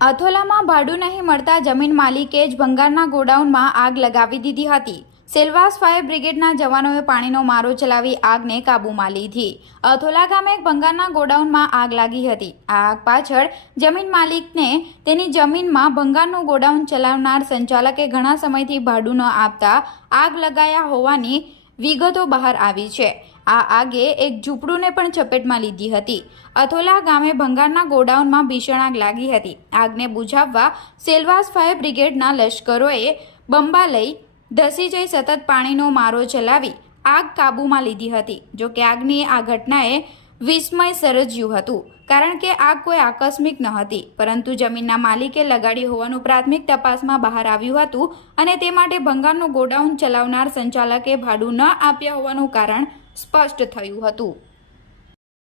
અથોલામાં ભાડું નહીં મળતા જમીન માલિકે જ ભંગારના ગોડાઉનમાં આગ લગાવી દીધી હતી. સેલવાસ ફાયર બ્રિગેડના જવાનોએ પાણીનો મારો ચલાવી આગને કાબૂમાં લીધી. અથોલા ગામે એક ભંગારના ગોડાઉનમાં આગ લાગી હતી. આ આગ પાછળ જમીન માલિકને તેની જમીનમાં ભંગારનું ગોડાઉન ચલાવનાર સંચાલકે ઘણા સમયથી ભાડું ન આપતા આગ લગાયા હોવાની વિગતો બહાર આવી છે. આ આગે એક ઝૂંપડુંને પણ ચપેટમાં લીધી હતી. અથોલા ગામે ભંગારના ગોડાઉનમાં ભીષણ આગ લાગી હતી. આગને બુઝાવવા સેલવાસ ફાયર બ્રિગેડના લશ્કરોએ બંબા લઈ ધસી જઈ સતત પાણીનો મારો ચલાવી આગ કાબૂમાં લીધી હતી. જો કે આગની આ ઘટનાએ વિસ્મય સર્જ્યું હતું. કારણ કે આગ કોઈ આકસ્મિક ન હતી, પરંતુ જમીનના માલિકે લગાડી હોવાનું પ્રાથમિક તપાસમાં બહાર આવ્યું હતું અને તે માટે ભંગારનું ગોડાઉન ચલાવનાર સંચાલકે ભાડું ન આપ્યા હોવાનું કારણ સ્પષ્ટ થયું હતું.